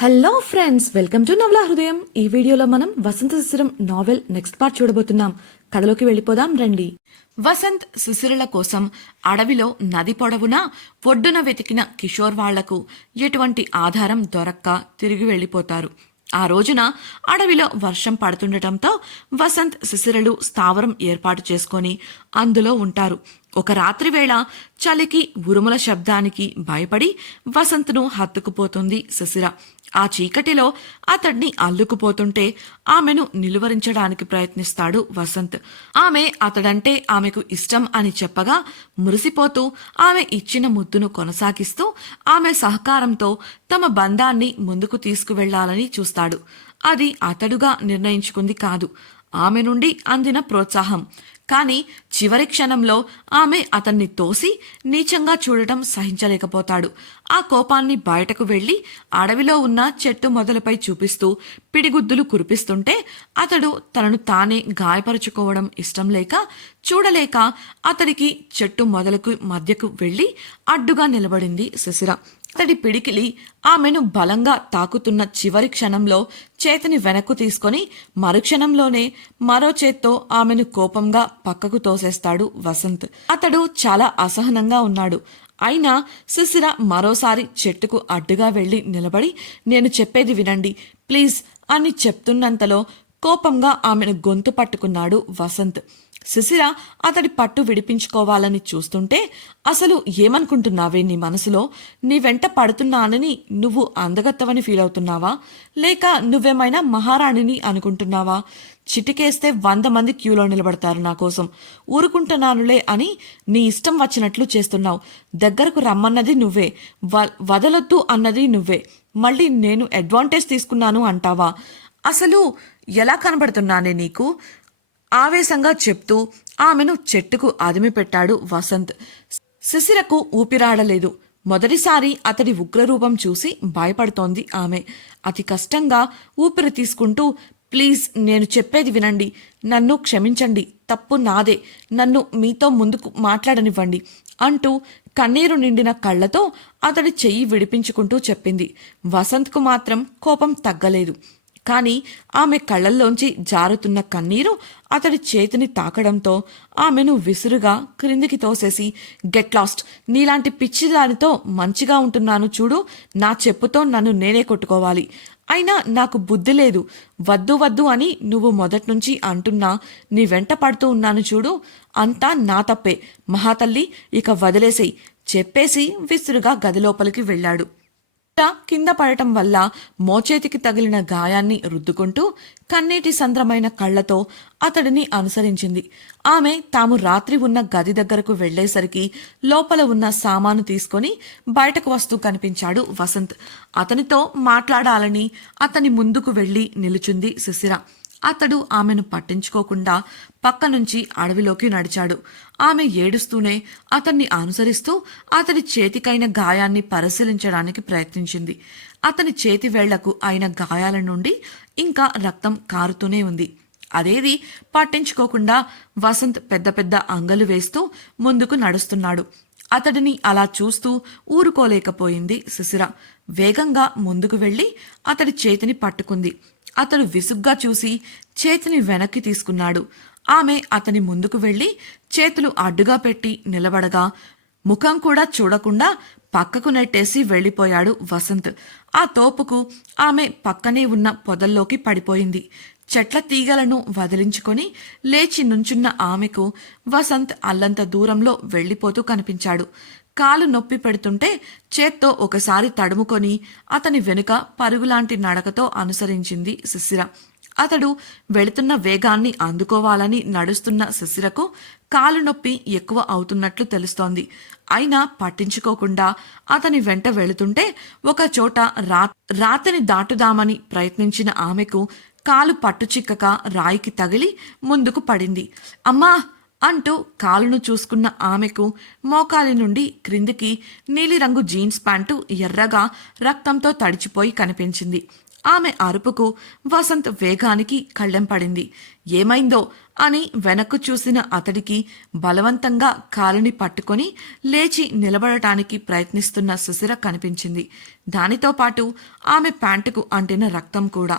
Hello friends welcome to నవల హృదయం ఈ వీడియోలో మనం Vasanta Sisiram novel next part చూడబోతున్నాం. కథలోకి వెళ్ళిపోదాం రండి. వసంత్ శిశిరుల కోసం అడవిలో నది పొడవునా ఒడ్డున వెతికిన కిషోర్ వాళ్ళకు ఎటువంటి ఆధారం దొరక్క తిరిగి వెళ్ళిపోతారు. ఆ రోజున అడవిలో వర్షం పడుతుండటంతో వసంత్ శిశిరలు స్థావరం ఏర్పాటు చేసుకొని అందులో ఉంటారు. ఒక రాత్రి వేళ చలికి ఉరుముల శబ్దానికి భయపడి వసంత్ను హత్తుకుపోతుంది శశిర. ఆ చీకటిలో అతడిని అల్లుకుపోతుంటే ఆమెను నిలువరించడానికి ప్రయత్నిస్తాడు వసంత్. ఆమె అతడంటే ఆమెకు ఇష్టం అని చెప్పగా మురిసిపోతూ ఆమె ఇచ్చిన ముద్దును కొనసాగిస్తూ ఆమె సహకారంతో తమ బంధాన్ని ముందుకు తీసుకువెళ్ళాలని చూస్తాడు. అది అతడుగా నిర్ణయించుకుంది కాదు. ఆమె నుండి అందిన ప్రోత్సాహం. కానీ చివరి క్షణంలో ఆమె అతన్ని తోసి నీచంగా చూడటం సహించలేకపోతాడు. ఆ కోపాన్ని బయటకు వెళ్ళి అడవిలో ఉన్న చెట్టు మొదలపై చూపిస్తూ పిడిగుద్దులు కురిపిస్తుంటే అతడు తనను తానే గాయపరుచుకోవడం ఇష్టం లేక చూడలేక అతడికి చెట్టు మొదలకు మధ్యకు వెళ్ళి అడ్డుగా నిలబడింది శశిర అతడి పిడికిలి ఆమెను బలంగా తాకుతున్న చివరి క్షణంలో చేతిని వెనక్కు తీసుకొని మరుక్షణంలోనే మరో చేత్తో ఆమెను కోపంగా పక్కకు తోసేస్తాడు వసంత్. అతడు చాలా అసహనంగా ఉన్నాడు. అయినా శిశిర మరోసారి చెట్టుకు అడ్డుగా వెళ్ళి నిలబడి నేను చెప్పేది వినండి. ప్లీజ్ అని చెప్తున్నంతలో కోపంగా ఆమెను గొంతు పట్టుకున్నాడు వసంత్. శిశిర అతడి పట్టు విడిపించుకోవాలని చూస్తుంటే అసలు ఏమనుకుంటున్నావే నీ మనసులో? నీ వెంట పడుతున్నానని నువ్వు అందగత్తవని ఫీల్ అవుతున్నావా లేక నువ్వేమైనా మహారాణిని అనుకుంటున్నావా? చిటికేస్తే వంద మంది క్యూలో నిలబడతారు నా కోసం. ఊరుకుంటున్నానులే అని నీ ఇష్టం వచ్చినట్లు చేస్తున్నావు. దగ్గరకు రమ్మన్నది నువ్వే. వ వదలొద్దు అన్నది నువ్వే. మళ్ళీ నేను అడ్వాంటేజ్ తీసుకున్నాను అంటావా? అసలు ఎలా కనబడుతున్నానే నీకు? ఆవేశంగా చెప్తూ ఆమెను చెట్టుకు అదిమి పెట్టాడు వసంత్. శిశిరకు ఊపిరాడలేదు. మొదటిసారి అతడి ఉగ్రరూపం చూసి భయపడుతోంది ఆమె. అతి కష్టంగా ఊపిరి తీసుకుంటూ ప్లీజ్ నేను చెప్పేది వినండి. నన్ను క్షమించండి. తప్పు నాదే. నన్ను మీతో ముందుకు మాట్లాడనివ్వండి అంటూ కన్నీరు నిండిన కళ్ళతో అతడి చెయ్యి విడిపించుకుంటూ చెప్పింది. వసంత్కు మాత్రం కోపం తగ్గలేదు. కానీ ఆమె కళ్ళల్లోంచి జారుతున్న కన్నీరు అతడి చేతిని తాకడంతో ఆమెను విసురుగా క్రిందికి తోసేసి గెట్ లాస్ట్. నీలాంటి పిచ్చిదానితో మంచిగా ఉంటున్నాను చూడు. నా చెప్పుతో నన్ను నేనే కొట్టుకోవాలి. అయినా నాకు బుద్ధి లేదు. వద్దు వద్దు అని నువ్వు మొదట్నుంచి అంటున్నా నీ వెంట పడుతూ ఉన్నాను చూడు. అంతా నా తప్పే. మహాతల్లి ఇక వదిలేసేయి. చెప్పేసి విసురుగా గదిలోపలికి వెళ్ళాడు. కింద పడటం వల్ల మోచేతికి తగిలిన గాయాన్ని రుద్దుకుంటూ కన్నీటి సంద్రమైన కళ్ళతో అతడిని అనుసరించింది. ఆమె తాము రాత్రి ఉన్న గది దగ్గరకు వెళ్ళేసరికి లోపల ఉన్న సామాను తీసుకొని బయటకు వస్తూ కనిపించాడు వసంత్. అతనితో మాట్లాడాలని అతని ముందుకు వెళ్ళి నిలుచుంది శిశిర అతడు ఆమెను పట్టించుకోకుండా పక్క నుంచి అడవిలోకి నడిచాడు. ఆమె ఏడుస్తూనే అతన్ని అనుసరిస్తూ అతడి చేతికైన గాయాన్ని పరిశీలించడానికి ప్రయత్నించింది. అతని చేతి వేళ్ళకు అయిన గాయాల నుండి ఇంకా రక్తం కారుతూనే ఉంది. అదేది? పట్టించుకోకుండా వసంత్ పెద్ద పెద్ద అంగలు వేస్తూ ముందుకు నడుస్తున్నాడు. అతడిని అలా చూస్తూ ఊరుకోలేకపోయింది శిశిర వేగంగా ముందుకు వెళ్ళి అతడి చేతిని పట్టుకుంది. అతడు విసుగ్గా చూసి చేతిని వెనక్కి తీసుకున్నాడు. ఆమె అతని ముందుకు వెళ్ళి చేతులు అడ్డుగా పెట్టి నిలబడగా ముఖం కూడా చూడకుండా పక్కకు నెట్టేసి వెళ్ళిపోయాడు వసంత్. ఆ తోపుకు ఆమె పక్కనే ఉన్న పొదల్లోకి పడిపోయింది. చెట్ల తీగలను వదిలించుకొని లేచి నుంచున్న ఆమెకు వసంత్ అల్లంత దూరంలో వెళ్ళిపోతూ కనిపించాడు. కాలు నొప్పి పెడుతుంటే చేత్తో ఒకసారి తడుముకొని అతని వెనుక పరుగులాంటి నడకతో అనుసరించింది శిశిర అతడు వెళుతున్న వేగాన్ని అందుకోవాలని నడుస్తున్న శిశిరకు కాలు నొప్పి ఎక్కువ అవుతున్నట్లు తెలుస్తోంది. అయినా పట్టించుకోకుండా అతని వెంట వెళుతుంటే ఒక చోట రా రాతిని దాటుదామని ప్రయత్నించిన ఆమెకు కాలు పట్టుచిక్కక రాయికి తగిలి ముందుకు పడింది. అమ్మా! అంటూ కాలును చూసుకున్న ఆమెకు మోకాలి నుండి క్రిందికి నీలిరంగు జీన్స్ ప్యాంటు ఎర్రగా రక్తంతో తడిచిపోయి కనిపించింది. ఆమె అరుపుకు వసంత్ వేగానికి కళ్ళెం పడింది. ఏమైందో అని వెనక్కు చూసిన అతడికి బలవంతంగా కాలుని పట్టుకొని లేచి నిలబడటానికి ప్రయత్నిస్తున్న సుశిర కనిపించింది. దానితో పాటు ఆమె ప్యాంటుకు అంటిన రక్తం కూడా.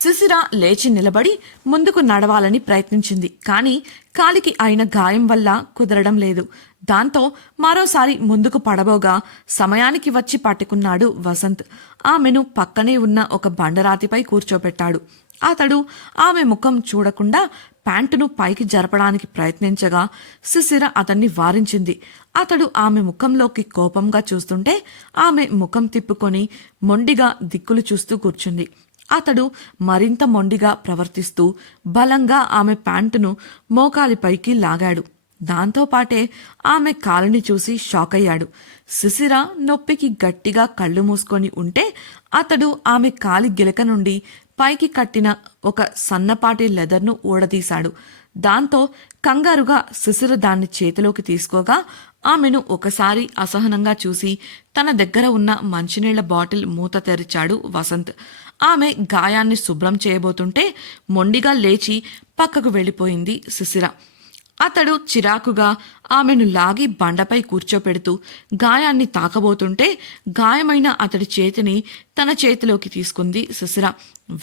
శిశిర లేచి నిలబడి ముందుకు నడవాలని ప్రయత్నించింది. కానీ కాలికి అయిన గాయం వల్ల కుదరడం లేదు. దాంతో మరోసారి ముందుకు పడబోగా సమయానికి వచ్చి పట్టుకున్నాడు వసంత్. ఆమెను పక్కనే ఉన్న ఒక బండరాతిపై కూర్చోబెట్టాడు అతడు ఆమె ముఖం చూడకుండా ప్యాంటును పైకి జరపడానికి ప్రయత్నించగా శిశిర అతన్ని వారించింది. అతడు ఆమె ముఖంలోకి కోపంగా చూస్తుంటే ఆమె ముఖం తిప్పుకొని మొండిగా దిక్కులు చూస్తూ కూర్చుంది. అతడు మరింత మొండిగా ప్రవర్తిస్తూ బలంగా ఆమె ప్యాంటును మోకాలిపైకి లాగాడు. దాంతోపాటే ఆమె కాలుని చూసి షాక్ అయ్యాడు. శిశిర నొప్పికి గట్టిగా కళ్ళు మూసుకొని ఉంటే అతడు ఆమె కాలి గిలక నుండి పైకి కట్టిన ఒక సన్నపాటి లెదర్ను ఊడదీశాడు. దాంతో కంగారుగా శిశిర దాన్ని చేతిలోకి తీసుకోగా ఆమెను ఒకసారి అసహనంగా చూసి తన దగ్గర ఉన్న మంచినీళ్ళ బాటిల్ మూత తెరిచాడు వసంత్. ఆమె గాయాన్ని శుభ్రం చేయబోతుంటే మొండిగా లేచి పక్కకు వెళ్ళిపోయింది సుశిర. అతడు చిరాకుగా ఆమెను లాగి బండపై కూర్చోపెడుతూ గాయాన్ని తాకబోతుంటే గాయమైన అతడి చేతిని తన చేతిలోకి తీసుకుంది సుశిర.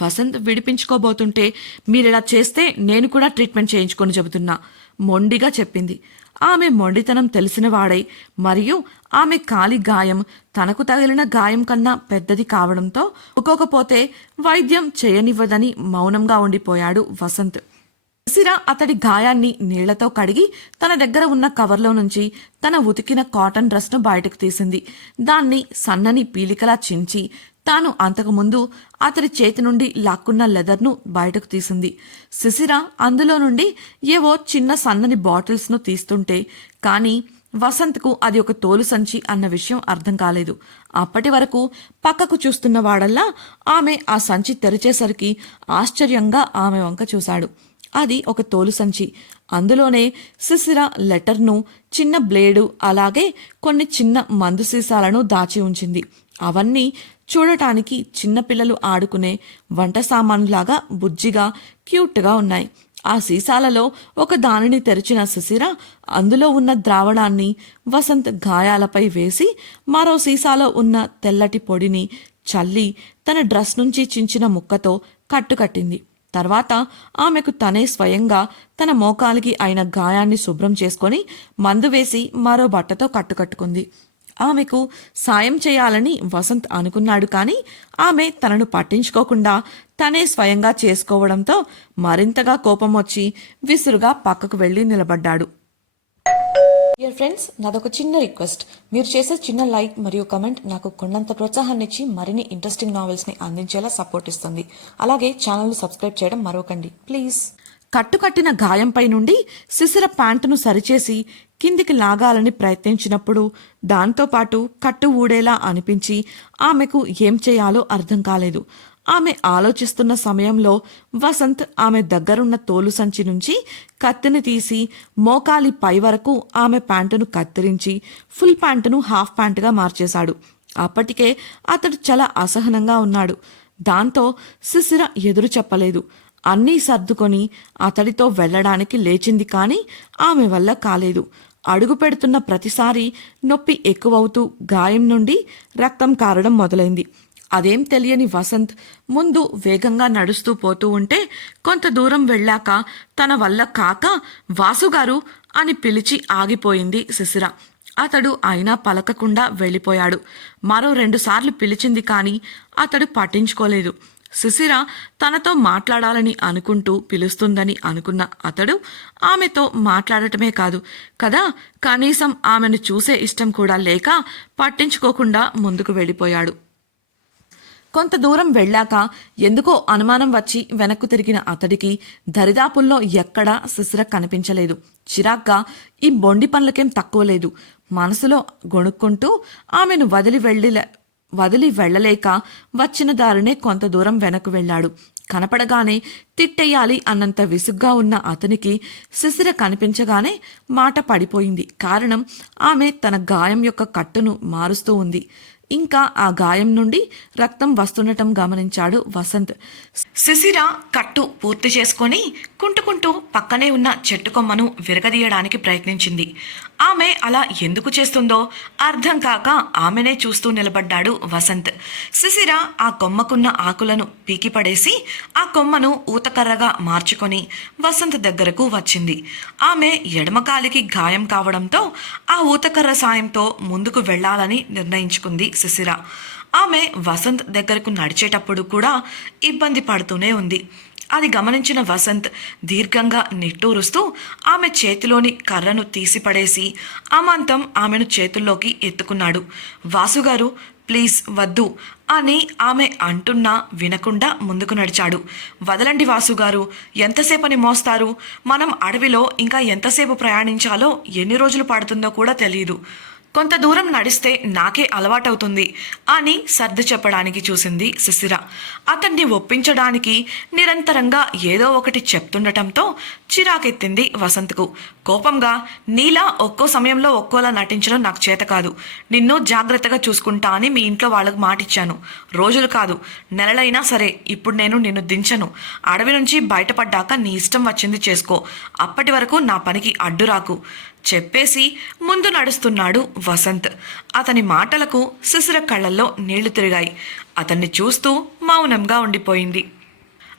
వసంత్ విడిపించుకోబోతుంటే మీరిలా చేస్తే నేను కూడా ట్రీట్మెంట్ చేయించుకొని చెబుతున్నా. మొండిగా చెప్పింది. ఆమె మొండితనం తెలిసినవాడై మరియు ఆమె కాలి గాయం తనకు తగిలిన గాయం కన్నా పెద్దది కావడంతో ఒక్కొక్కపోతే వైద్యం చేయనివ్వదని మౌనంగా ఉండిపోయాడు వసంత్. సిరా అతడి గాయాన్ని నీళ్ళతో కడిగి తన దగ్గర ఉన్న కవర్లో నుంచి తన ఉతికిన కాటన్ డ్రెస్ను బయటకు తీసింది. దాన్ని సన్నని పీలికలా చించి తాను అంతకుముందు అతడి చేతి నుండి లాక్కున్న లెదర్ను బయటకు తీసింది. శిశిర అందులో నుండి ఏవో చిన్న సన్నని బాటిల్స్ను తీస్తుంటే కానీ వసంత్కు అది ఒక తోలు సంచి అన్న విషయం అర్థం కాలేదు. అప్పటి వరకు పక్కకు చూస్తున్న వాడల్లా ఆమె ఆ సంచి తెరిచేసరికి ఆశ్చర్యంగా ఆమె వంక చూశాడు. అది ఒక తోలు సంచి. అందులోనే శిశిర లెటర్ను చిన్న బ్లేడు అలాగే కొన్ని చిన్న మందు సీసాలను దాచి ఉంచింది. అవన్నీ చూడటానికి చిన్నపిల్లలు ఆడుకునే వంట సామానులాగా బుజ్జిగా క్యూట్గా ఉన్నాయి. ఆ సీసాలలో ఒక దానిని తెరిచిన సుశిర అందులో ఉన్న ద్రావణాన్ని వసంత్ గాయాలపై వేసి మరో సీసాలో ఉన్న తెల్లటి పొడిని చల్లి తన డ్రెస్ నుంచి చించిన ముక్కతో కట్టుకట్టింది. తర్వాత ఆమెకు తనే స్వయంగా తన మోకాలికి అయిన గాయాన్ని శుభ్రం చేసుకొని మందు వేసి మరో బట్టతో కట్టుకట్టుకుంది. ఆమెకు సాయం చేయాలని వసంత్ అనుకున్నాడు కానీ ఆమె తనను పట్టించుకోకుండా తనే స్వయంగా చేసుకోవడంతో మరింతగా కోపం వచ్చి విసురుగా పక్కకు వెళ్ళి నిలబడ్డాడు. డియర్ ఫ్రెండ్స్ నాదొక చిన్న రిక్వెస్ట్. మీరు చేసే చిన్న లైక్ మరియు కమెంట్ నాకు కొండంత ప్రోత్సాహాన్నిచ్చి మరిన్ని ఇంట్రెస్టింగ్ నావెల్స్ని అందించేలా సపోర్ట్ ఇస్తుంది. అలాగే ఛానల్ని సబ్స్క్రైబ్ చేయడం మరవకండి. ప్లీజ్. కట్టుకట్టిన గాయంపై నుండి శిశిర ప్యాంటును సరిచేసి కిందికి లాగాలని ప్రయత్నించినప్పుడు దాంతోపాటు కట్టు ఊడేలా అనిపించి ఆమెకు ఏం చేయాలో అర్థం కాలేదు. ఆమె ఆలోచిస్తున్న సమయంలో వసంత్ ఆమె దగ్గరున్న తోలు సంచి నుంచి కత్తిని తీసి మోకాలి పై వరకు ఆమె ప్యాంటును కత్తిరించి ఫుల్ ప్యాంటును హాఫ్ ప్యాంటుగా మార్చేశాడు. అప్పటికే అతడు చాలా అసహనంగా ఉన్నాడు. దాంతో శిశిర ఎదురు చెప్పలేదు. అన్నీ సర్దుకొని అతడితో వెళ్ళడానికి లేచింది కానీ ఆమె వల్ల కాలేదు. అడుగు పెడుతున్న ప్రతిసారి నొప్పి ఎక్కువవుతూ గాయం నుండి రక్తం కారడం మొదలైంది. అదేం తెలియని వసంత్ ముందు వేగంగా నడుస్తూ పోతూ ఉంటే కొంత దూరం వెళ్ళాక తన వల్ల కాక వాసుగారు అని పిలిచి ఆగిపోయింది శిశిర. అతడు అయినా పలకకుండా వెళ్ళిపోయాడు. మరో రెండుసార్లు పిలిచింది కానీ అతడు పట్టించుకోలేదు. సుశిర తనతో మాట్లాడాలని అనుకుంటూ పిలుస్తుందని అనుకున్న అతడు ఆమెతో మాట్లాడటమే కాదు కదా? కనీసం ఆమెను చూసే ఇష్టం కూడా లేక పట్టించుకోకుండా ముందుకు వెళ్ళిపోయాడు. కొంత దూరం వెళ్ళాక ఎందుకో అనుమానం వచ్చి వెనక్కు తిరిగిన అతడికి దరిదాపుల్లో ఎక్కడా శిశిర కనిపించలేదు. చిరాగ్గా ఈ బొండి పనులకేం తక్కువ లేదు. మనసులో గొణుక్కుంటూ ఆమెను వదిలి వెళ్ళి వదిలి వెళ్ళలేక వచ్చిన దారినే కొంత దూరం వెనక్కు వెళ్ళాడు. కనపడగానే తిట్టేయాలి అన్నంత విసుగ్గా ఉన్న అతనికి శిశిర కనిపించగానే మాట పడిపోయింది. కారణం ఆమె తన గాయం యొక్క కట్టును మారుస్తూ ఉంది. ఇంకా ఆ గాయం నుండి రక్తం వస్తుండటం గమనించాడు వసంత్. శిశిర కట్టు పూర్తి చేసుకొని కుంటుకుంటూ పక్కనే ఉన్న చెట్టు కొమ్మను విరగదీయడానికి ప్రయత్నించింది. ఆమె అలా ఎందుకు చేస్తుందో అర్థం కాక ఆమెనే చూస్తూ నిలబడ్డాడు వసంత్. శిశిర ఆ కొమ్మకున్న ఆకులను పీకిపడేసి ఆ కొమ్మను ఊతకర్రగా మార్చుకొని వసంత్ దగ్గరకు వచ్చింది. ఆమె ఎడమకాలికి గాయం కావడంతో ఆ ఊతకర్ర సాయంతో ముందుకు వెళ్ళాలని నిర్ణయించుకుంది శిశిర ఆమె వసంత్ దగ్గరకు నడిచేటప్పుడు కూడా ఇబ్బంది పడుతూనే ఉంది. అది గమనించిన వసంత్ దీర్ఘంగా నిట్టూరుస్తూ ఆమె చేతిలోని కర్రను తీసిపడేసి అమాంతం ఆమెను చేతుల్లోకి ఎత్తుకున్నాడు. వాసుగారు ప్లీజ్ వద్దు అని ఆమె అంటున్నా వినకుండా ముందుకు నడిచాడు. వదలండి వాసుగారు ఎంతసేపని మోస్తారు? మనం అడవిలో ఇంకా ఎంతసేపు ప్రయాణించాలో ఎన్ని రోజులు పడుతుందో కూడా తెలియదు కొంత దూరం నడిస్తే నాకే అలవాటవుతుంది అని సర్ది చెప్పడానికి చూసింది శిశిర. అతన్ని ఒప్పించడానికి నిరంతరంగా ఏదో ఒకటి చెప్తుండటంతో చిరాకెత్తింది వసంత్కు. కోపంగా నీలా ఒక్కో సమయంలో ఒక్కోలా నటించడం నాకు చేత కాదు. నిన్ను జాగ్రత్తగా చూసుకుంటా అని మీ ఇంట్లో వాళ్ళకు మాటిచ్చాను. రోజులు కాదు నెలలైనా సరే ఇప్పుడు నేను నిన్ను దించను. అడవి నుంచి బయటపడ్డాక నీ ఇష్టం వచ్చింది చేసుకో. అప్పటి వరకు నా పనికి అడ్డు రాకు చెప్పేసి ముందు నడుస్తున్నాడు వసంత్. అతని మాటలకు శిశిర కళ్ళల్లో నీళ్ళు తిరిగాయి. అతన్ని చూస్తూ మౌనంగా ఉండిపోయింది.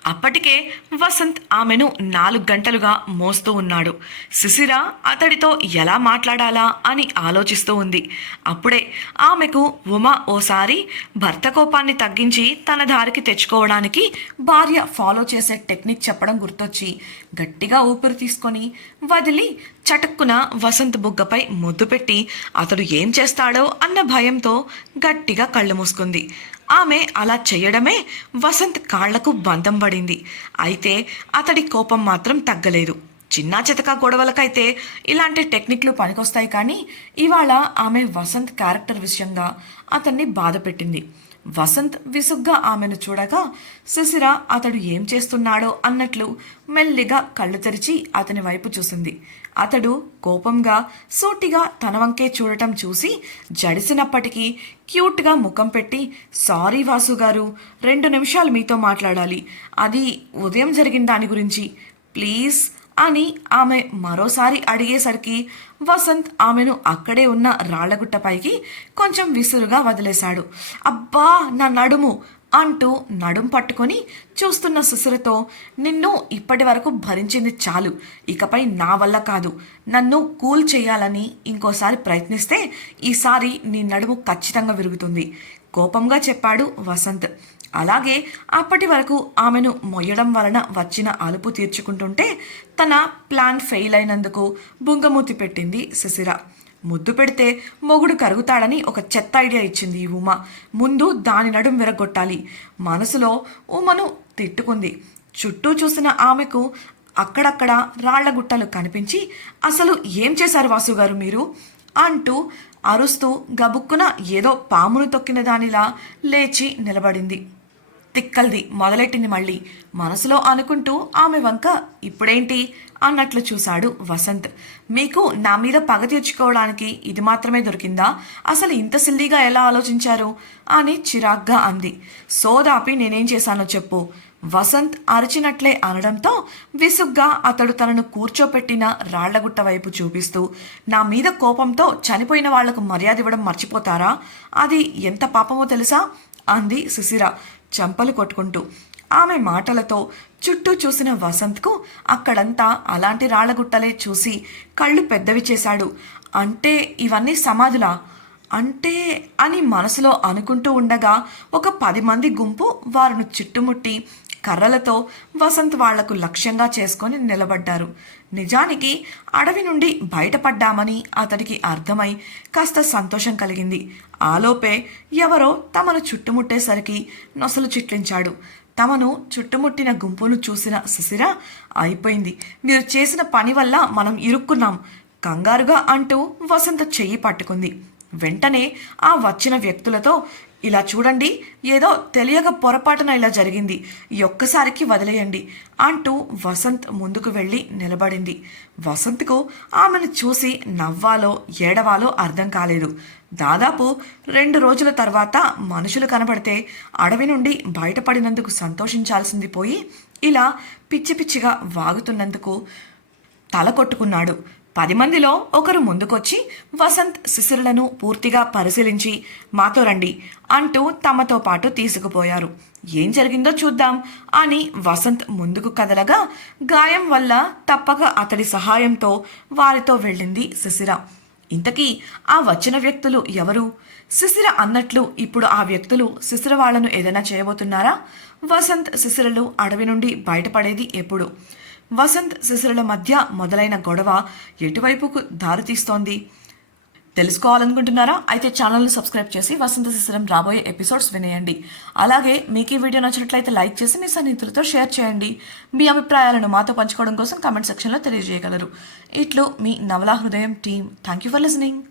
అప్పటికే వసంత్ ఆమెను నాలుగు గంటలుగా మోస్తూ ఉన్నాడు. శిశిర అతడితో ఎలా మాట్లాడాలా అని ఆలోచిస్తూ ఉంది. అప్పుడే ఆమెకు ఉమ ఓసారి భర్త కోపాన్ని తగ్గించి తన దారికి తెచ్చుకోవడానికి భార్య ఫాలో చేసే టెక్నిక్ చెప్పడం గుర్తొచ్చి గట్టిగా ఊపిరి తీసుకొని వదిలి చటుక్కున వసంత్ బుగ్గపై ముద్దు పెట్టి అతడు ఏం చేస్తాడో అన్న భయంతో గట్టిగా కళ్ళు మూసుకుంది. ఆమె అలా చేయడమే వసంత్ కాళ్ళకు బంధం పడింది. అయితే అతడి కోపం మాత్రం తగ్గలేదు. చిన్నా చితక గొడవలకైతే ఇలాంటి టెక్నిక్లు పనికొస్తాయి కానీ ఇవాళ ఆమె వసంత్ క్యారెక్టర్ విషయంగా అతన్ని బాధ పెట్టింది వసంత్ విసుగ్గా ఆమెను చూడగా శిశిర అతడు ఏం చేస్తున్నాడో అన్నట్లు మెల్లిగా కళ్ళు తెరిచి అతని వైపు చూసింది. అతడు కోపంగా సూటిగా తన వంకే చూడటం చూసి జడిసినప్పటికీ క్యూట్గా ముఖం పెట్టి సారీ వాసు గారు రెండు నిమిషాలు మీతో మాట్లాడాలి. అది ఉదయం జరిగిన దాని గురించి. ప్లీజ్ అని ఆమె మరోసారి అడిగేసరికి వసంత్ ఆమెను అక్కడే ఉన్న రాళ్ళగుట్టపైకి కొంచెం విసురుగా వదిలేశాడు. అబ్బా నా నడుము! అంటూ నడుం పట్టుకొని చూస్తున్న సుసురతో నిన్ను ఇప్పటి వరకు భరించింది చాలు. ఇకపై నా వల్ల కాదు. నన్ను కూల్ చేయాలని ఇంకోసారి ప్రయత్నిస్తే ఈసారి నీ నడుము ఖచ్చితంగా విరుగుతుంది. కోపంగా చెప్పాడు వసంత్. అలాగే అప్పటి వరకు ఆమెను మొయ్యడం వలన వచ్చిన అలుపు తీర్చుకుంటుంటే తన ప్లాన్ ఫెయిల్ అయినందుకు బుంగమూతి పెట్టింది శిశిర ముద్దు పెడితే మొగుడు కరుగుతాడని ఒక చెత్త ఐడియా ఇచ్చింది ఈ ఉమ. ముందు దాని నడుం విరగొట్టాలి మనసులో ఉమను తిట్టుకుంది. చుట్టూ చూసిన ఆమెకు అక్కడక్కడ రాళ్ళ గుట్టలు కనిపించి అసలు ఏం చేశారు వాసుగారు మీరు? అంటూ అరుస్తూ గబుక్కున ఏదో పామును తొక్కిన దానిలా లేచి నిలబడింది. తిక్కల్ది మొదలెట్టింది మళ్ళీ మనసులో అనుకుంటూ ఆమె వంక ఇప్పుడేంటి అన్నట్లు చూశాడు వసంత్. మీకు నా మీద పగ తీర్చుకోవడానికి ఇది మాత్రమే దొరికిందా? అసలు ఇంత సిల్లీగా ఎలా ఆలోచించారు? అని చిరాగ్గా అంది. సోదాపి నేనేం చేశానో చెప్పు. వసంత్ అరిచినట్లే అనడంతో విసుగ్గా అతడు తనను కూర్చోపెట్టిన రాళ్ళగుట్ట వైపు చూపిస్తూ నా మీద కోపంతో చనిపోయిన వాళ్ళకు మర్యాద ఇవ్వడం మర్చిపోతారా? అది ఎంత పాపమో తెలుసా? అంది సుశిర చంపలు కొట్టుకుంటూ. ఆమె మాటలతో చుట్టూ చూసిన వసంత్కు అక్కడంతా అలాంటి రాళ్ళగుట్టలే చూసి కళ్ళు పెద్దవి చేశాడు. అంటే ఇవన్నీ సమాధులా? అంటే అని మనసులో అనుకుంటూ ఉండగా ఒక పది మంది గుంపు వారిని చుట్టుముట్టి కర్రలతో వసంత్ వాళ్ళకు లక్ష్యంగా చేసుకొని నిలబడ్డారు. నిజానికి అడవి నుండి బయటపడ్డామని అతడికి అర్థమై కాస్త సంతోషం కలిగింది. ఆలోపే ఎవరో తమను చుట్టుముట్టేసరికి నొసలు చిట్లించాడు. తమను చుట్టుముట్టిన గుంపును చూసిన శిశిర అయిపోయింది. మీరు చేసిన పని వల్ల మనం ఇరుక్కున్నాం కంగారుగా అంటూ వసంత చెయ్యి పట్టుకుంది. వెంటనే ఆ వచ్చిన వ్యక్తులతో ఇలా చూడండి ఏదో తెలియక పొరపాటున ఇలా జరిగింది. ఒక్కసారికి వదిలేయండి అంటూ వసంత్ ముందుకు వెళ్ళి నిలబడింది. వసంత్కు ఆమెను చూసి నవ్వాలో ఏడవాలో అర్థం కాలేదు. దాదాపు రెండు రోజుల తర్వాత మనుషులు కనబడితే అడవి నుండి బయటపడినందుకు సంతోషించాల్సింది పోయి ఇలా పిచ్చి పిచ్చిగా వాగుతున్నందుకు తల కొట్టుకున్నాడు. పది మందిలో ఒకరు ముందుకొచ్చి వసంత్ శిశిరులను పూర్తిగా పరిశీలించి మాతో రండి అంటూ తమతో పాటు తీసుకుపోయారు. ఏం జరిగిందో చూద్దాం అని వసంత్ ముందుకు కదలగా గాయం వల్ల తప్పక అతడి సహాయంతో వారితో వెళ్ళింది శిశిర ఇంతకీ ఆ వచ్చిన వ్యక్తులు ఎవరు? శిశిర అన్నట్లు ఇప్పుడు ఆ వ్యక్తులు శిశిర వాళ్ళను ఏదైనా చేయబోతున్నారా? వసంత్ శిశిరలు అడవి నుండి బయటపడేది ఎప్పుడు? వసంత్ శిశిరల మధ్య మొదలైన గొడవ ఎటువైపుకు దారితీస్తోంది తెలుసుకోవాలనుకుంటున్నారా? అయితే ఛానల్ని సబ్స్క్రైబ్ చేసి వసంత శిశిరం రాబోయే ఎపిసోడ్స్ వినేయండి. అలాగే మీకు ఈ వీడియో నచ్చినట్లయితే లైక్ చేసి మీ సన్నిహితులతో షేర్ చేయండి. మీ అభిప్రాయాలను మాతో పంచుకోవడం కోసం కామెంట్ సెక్షన్లో తెలియజేయగలరు. ఇట్లు మీ Navala Hrudayam team. Thank you for listening.